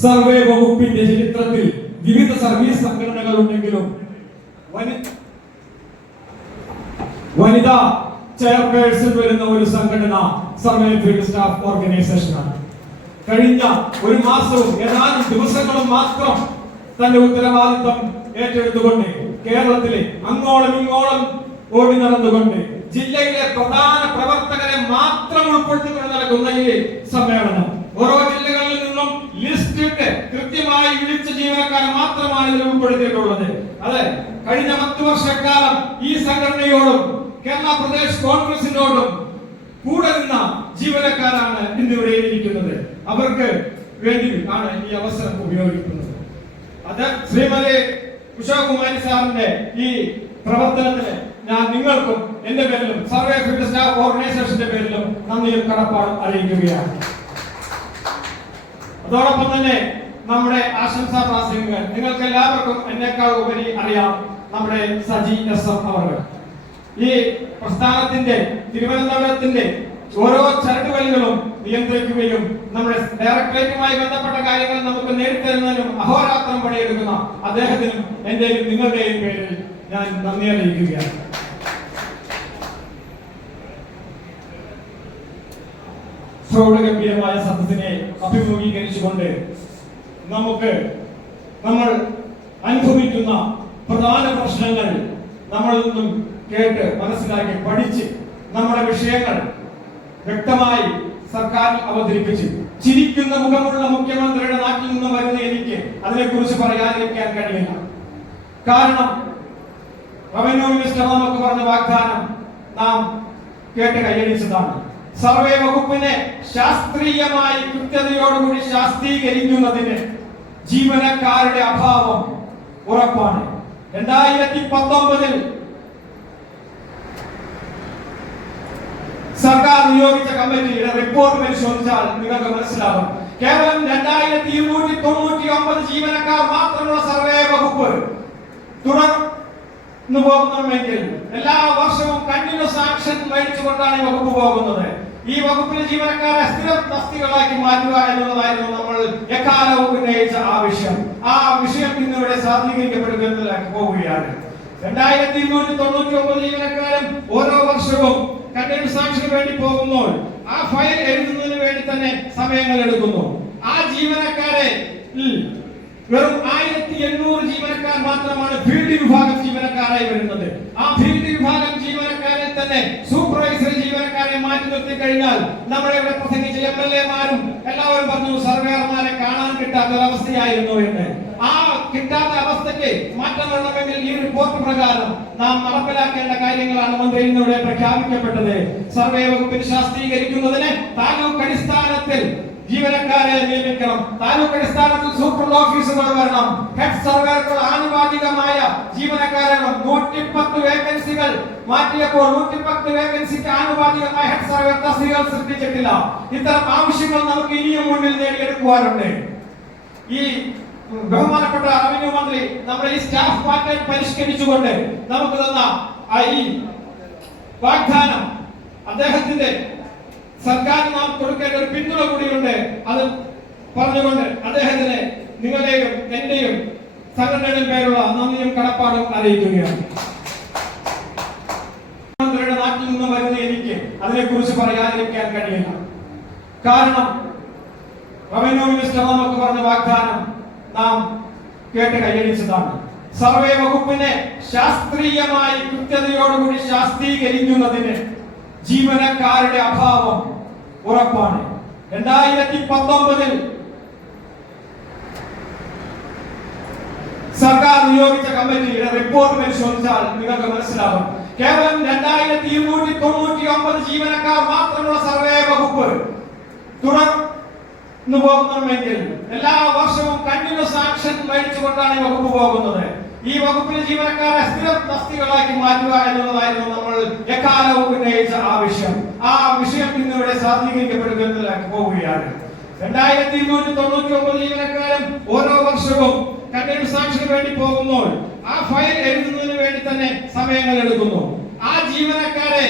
Survey വകുപ്പിന്റെ ചരിത്രത്തിൽ വിവിധ സർവീസ് സംഘടനകൾ ഉണ്ടെങ്കിലും വനിതാ ചെയർപേഴ്സൺ വരുന്ന ഒരു സംഘടന സർവേ ഫീൽഡ് സ്റ്റാഫ് ഓർഗനൈസേഷനാണ്. കഴിഞ്ഞ ഒരു മാസവും ഏതാനും ദിവസങ്ങളും മാത്രം തന്റെ ഉത്തരവാദിത്വം ഏറ്റെടുത്തുകൊണ്ട് കേരളത്തിലെ അങ്ങോളം ഇങ്ങോളം ഓടി നടന്നുകൊണ്ട് ജില്ലയിലെ പ്രധാന പ്രവർത്തകരെ മാത്രം ഉൾപ്പെടുത്തിക്കൊണ്ട് നടക്കുന്ന ഈ സമ്മേളനം ഓരോ ജില്ലകളിൽ നിന്നും ലിസ്റ്റ് ഇട്ട് കൃത്യമായി വിളിച്ച ജീവനക്കാരെ മാത്രമാണ് ഇതിൽ ഉൾപ്പെടുത്തിയിട്ടുള്ളത്. അതെ, കഴിഞ്ഞ 10 വർഷക്കാലം ഈ സംഘടനയോടും കേരള പ്രദേശ് കോൺഗ്രസിനോടും കൂടെ നിന്ന ജീവനക്കാരാണ് ഇന്നിവിടെ ഇരിക്കുന്നത്. അവർക്ക് വേണ്ടി ആണ് ഈ അവസരം ഉപയോഗിക്കുന്നത്. അത് ശ്രീമതി ഉഷാകുമാരി സാറിന്റെ ഈ പ്രവർത്തനത്തിന് ഞാൻ നിങ്ങൾക്കും എന്റെ പേരിലും സർവേ ഫീൽഡ് സ്റ്റാഫ് ഓർഗനൈസേഷന്റെ പേരിലും നന്ദിയും കടപ്പാടും അറിയിക്കുകയാണ്. അതോടൊപ്പം തന്നെ നമ്മുടെ ആശംസാ പ്രാസംഗികൻ നിങ്ങൾക്ക് എല്ലാവർക്കും എന്നെക്കാൾ ഉപരി അറിയാം. നമ്മുടെ സജി എസ് എം അവർ ഈ പ്രസ്ഥാനത്തിന്റെ തിരുവനന്തപുരത്തിന്റെ ഓരോ ചരടുവലികളും നിയന്ത്രിക്കുകയും നമ്മുടെ ഡയറക്ടറേറ്റുമായി ബന്ധപ്പെട്ട കാര്യങ്ങൾ നമുക്ക് നേരിട്ടരുന്നതിനും അഹോരാത്രം പണിയെടുക്കുന്ന അദ്ദേഹത്തിനും എന്റെയും നിങ്ങളുടെയും പേരിൽ ഞാൻ നന്ദി അറിയിക്കുകയാണ്. ഗംഭീരമായ സദസ്സിനെ അഭിമുഖീകരിച്ചുകൊണ്ട് നമ്മൾ അനുഭവിക്കുന്ന പ്രധാന പ്രശ്നങ്ങൾ നമ്മളിൽ നിന്നും കേട്ട് മനസ്സിലാക്കി പഠിച്ച് നമ്മുടെ വിഷയങ്ങൾ വ്യക്തമായി സർക്കാർ അവതരിപ്പിച്ച് ചിരിക്കുന്ന മുഖമുള്ള മുഖ്യമന്ത്രിയുടെ നാട്ടിൽ നിന്ന് വരുന്ന എനിക്ക് അതിനെക്കുറിച്ച് പറയാതിരിക്കാൻ കഴിയില്ല. കാരണം റവന്യൂ മിനിസ്റ്റർ നമുക്ക് പറഞ്ഞ വാഗ്ദാനം നാം കേട്ട് കൈയടിച്ചതാണ്. സർവേ വകുപ്പിനെ ശാസ്ത്രീയമായി കൃത്യതയോടുകൂടി ശാസ്ത്രീകരിക്കുന്നതിന് ജീവനക്കാരുടെ അഭാവം ഉറപ്പാണ്. 2019 സർക്കാർ നിയോഗിച്ച കമ്മിറ്റിയുടെ റിപ്പോർട്ട് പരിശോധിച്ചാൽ നിങ്ങൾക്ക് മനസ്സിലാവും. കേവലം 2299 ജീവനക്കാർ മാത്രമുള്ള സർവേ വകുപ്പ് തുടർന്നു പോകുന്നുണ്ടെങ്കിൽ എല്ലാ വർഷവും കണ്ടിന്യൂസ് ആക്ഷൻ വഹിച്ചുകൊണ്ടാണ് ഈ വകുപ്പ് പോകുന്നത്. ഈ വകുപ്പിലെ ജീവനക്കാരെ സ്ഥിര തസ്തികളാക്കി മാറ്റുക എന്നുള്ളതായിരുന്നു നമ്മൾ എക്കാലവും ഉന്നയിച്ച ആവശ്യം. ആ വിഷയം ഇന്നിവിടെ സാധൂകരിക്കപ്പെടുന്നതിലേക്ക് പോവുകയാണ്. 2299 ജീവനക്കാരും ഓരോ വർഷവും കണ്ടിന്യൂസ് ആക്ഷന് വേണ്ടി പോകുമ്പോൾ ആ ഫയൽ എഴുതുന്നതിന് വേണ്ടി തന്നെ സമയങ്ങൾ എടുക്കുന്നു. ആ ജീവനക്കാരെ വെറും 1800 ജീവനക്കാർ മാത്രമാണ് ഫീൽഡ് വിഭാഗം ജീവനക്കാരായി വരുന്നത്. ആ ഫീൽഡ് വിഭാഗം ജീവനക്കാരെ തന്നെ സൂപ്പർവൈസറി ജീവനക്കാരെ മാറ്റി നിർത്തി കഴിഞ്ഞാൽ നമ്മുടെ ഇവിടെ പ്രസംഗിച്ച MLA-മാരും എല്ലാവരും പറഞ്ഞു സർവേയർമാരെ കാണാൻ കിട്ടാത്ത അവസ്ഥയായിരുന്നു എന്ന്. ആ കിട്ടാത്ത അവസ്ഥയ്ക്ക് മാറ്റം വരണമെങ്കിൽ ഈ റിപ്പോർട്ട് പ്രകാരം നാം നടപ്പിലാക്കേണ്ട കാര്യങ്ങളാണ് മന്ത്രി ഇന്നിവിടെ പ്രഖ്യാപിക്കപ്പെട്ടത്. സർവേ വകുപ്പിന് ശാസ്ത്രീകരിക്കുന്നതിന് താലൂക്ക് അടിസ്ഥാനത്തിൽ ജീവനക്കാരെ നിയമിക്കണം. താലൂക്ക് അടിസ്ഥാനത്തിൽ സൂപ്പർ ഓഫീസുകൾ വരണം. ഹെഡ് സർവേയർക്ക് ആനുപാതികമായ ജീവനക്കാരെ 110 വേക്കൻസികൾ മാറ്റിയപ്പോൾ 110 വേക്കൻസിക്ക് ആനുപാതികമായ ഹെഡ് സർവേയർ തസ്തികകൾ സൃഷ്ടിച്ചിട്ടില്ല. ഇത്തരം ആവശ്യങ്ങൾ നമുക്ക് ഇനിയും മുന്നിൽ നേടിയെടുക്കുവാനുണ്ട്. ഈ ബഹുമാനപ്പെട്ട റവന്യൂ മന്ത്രി നമ്മുടെ ഈ സ്റ്റാഫ് പാറ്റേൺ പരിഷ്കരിച്ചുകൊണ്ട് നമുക്ക് തന്ന ഈ വാഗ്ദാനം അദ്ദേഹത്തിന്റെ സർക്കാർ നാം കൊടുക്കേണ്ട ഒരു പിന്തുണ കൂടിയുണ്ട്. അത് പറഞ്ഞുകൊണ്ട് അദ്ദേഹത്തിന് നിങ്ങളുടെയും എന്റെയും സംഘടനയുടെ പേരുള്ള നന്ദിയും കടപ്പാടും അറിയിക്കുകയാണ്. മന്ത്രിയുടെ നാട്ടിൽ നിന്ന് വരുന്ന എനിക്ക് അതിനെക്കുറിച്ച് പറയാതിരിക്കാൻ കഴിയില്ല. കാരണം റവന്യൂ മിനിസ്റ്റർ നമുക്ക് പറഞ്ഞ വാഗ്ദാനം നാം കേട്ട് കൈയടിച്ചതാണ്. സർവേ വകുപ്പിനെ ശാസ്ത്രീയമായി കൃത്യതയോടുകൂടി ശാസ്ത്രീകരിക്കുന്നതിന് ജീവനക്കാരുടെ അഭാവം ഉറപ്പാണ്. 2019 സർക്കാർ നിയോഗിച്ച കമ്മിറ്റിയുടെ റിപ്പോർട്ട് പരിശോധിച്ചാൽ നിങ്ങൾക്ക് മനസ്സിലാവും. കേവലം 2299 ജീവനക്കാർ മാത്രമുള്ള സർവേ വകുപ്പ് തുടർന്നു പോകുന്നുണ്ടെങ്കിൽ എല്ലാ വർഷവും കണ്ടിന്യൂസ് ആക്ഷൻ വഹിച്ചുകൊണ്ടാണ് ഈ വകുപ്പ് പോകുന്നത്. ഈ വകുപ്പിലെ ജീവനക്കാരെ സ്ഥിര തസ്തികളാക്കി മാറ്റുക എന്നുള്ളതായിരുന്നു നമ്മൾ എക്കാലവും ഉന്നയിച്ച ആവശ്യം. ആ വിഷയം ഇന്നിവിടെ സാധൂകരിക്കപ്പെടുന്നതിലേക്ക് പോവുകയാണ്. 2299 ജീവനക്കാരും ഓരോ വർഷവും കണ്ടിന്യൂസ് ആക്ഷന് വേണ്ടി പോകുമ്പോൾ ആ ഫയൽ എഴുതുന്നതിന് വേണ്ടി തന്നെ സമയങ്ങൾ എടുക്കുന്നു. ആ ജീവനക്കാരെ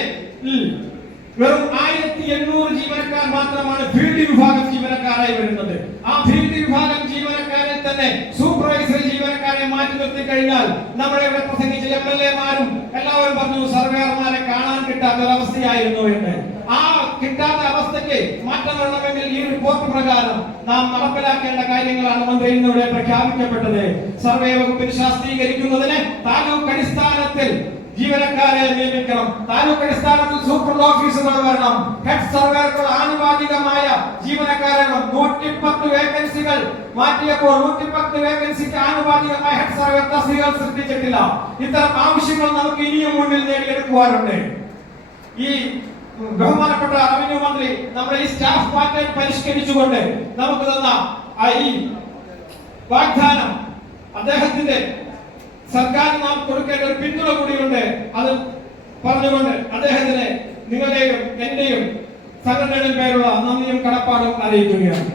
വെറും 1800 ജീവനക്കാർ മാത്രമാണ് ഫീൽഡ് വിഭാഗം ജീവനക്കാരായി വരുന്നത്. ആ ഫീൽഡ് വിഭാഗം ജീവനക്കാരെ തന്നെ സൂപ്പർവൈസറി ജീവനക്കാരെ മാറ്റി നിർത്തി കഴിഞ്ഞാൽ നമ്മുടെ ഇവിടെ പ്രസംഗിച്ച MLA-മാരും എല്ലാവരും പറഞ്ഞു സർവേയർമാരെ കാണാൻ കിട്ടാത്ത ഒരവസ്ഥയായിരുന്നു എന്ന്. ആ കിട്ടാത്ത അവസ്ഥയ്ക്ക് മാറ്റം വരണമെങ്കിൽ ഈ റിപ്പോർട്ട് പ്രകാരം നാം നടപ്പിലാക്കേണ്ട കാര്യങ്ങളാണ് മന്ത്രി ഇന്നിവിടെ പ്രഖ്യാപിക്കപ്പെട്ടത്. സർവേ വകുപ്പിന് ശാസ്ത്രീകരിക്കുന്നതിന് താലൂക്ക് അടിസ്ഥാനത്തിൽ ജീവനക്കാരെ നിയമിക്കണം. താലൂക്ക് അടിസ്ഥാനത്തിൽ സൂപ്പർ ഓഫീസറുകൾ വരണം. ഹെഡ് സർവേയർക്ക് ആനുപാതികമായ ജീവനക്കാരെ 110 വേക്കൻസികൾ മാറ്റിയപ്പോൾ 110 വേക്കൻസിക്ക് ആനുപാതികമായ ഹെഡ് സർവേയർ തസ്തികകൾ സൃഷ്ടിച്ചിട്ടില്ല. ഇത്തരം ആവശ്യങ്ങൾ നമുക്ക് ഇനിയും മുന്നിൽ നേടിയെടുക്കുവാനുണ്ട്. ഈ ബഹുമാനപ്പെട്ട റവന്യൂ മന്ത്രി നമ്മുടെ ഈ സ്റ്റാഫ് പാറ്റേൺ പരിഷ്കരിച്ചുകൊണ്ട് നമുക്ക് തന്ന ഈ വാഗ്ദാനം അദ്ദേഹത്തിന്റെ സർക്കാർ നാം കൊടുക്കേണ്ട ഒരു പിന്തുണ കൂടിയുണ്ട്. അത് പറഞ്ഞുകൊണ്ട് അദ്ദേഹത്തിന് നിങ്ങളുടെയും എന്റെയും സംഘടനയുടെ പേരുള്ള നന്ദിയും കടപ്പാടും അറിയിക്കുകയാണ്.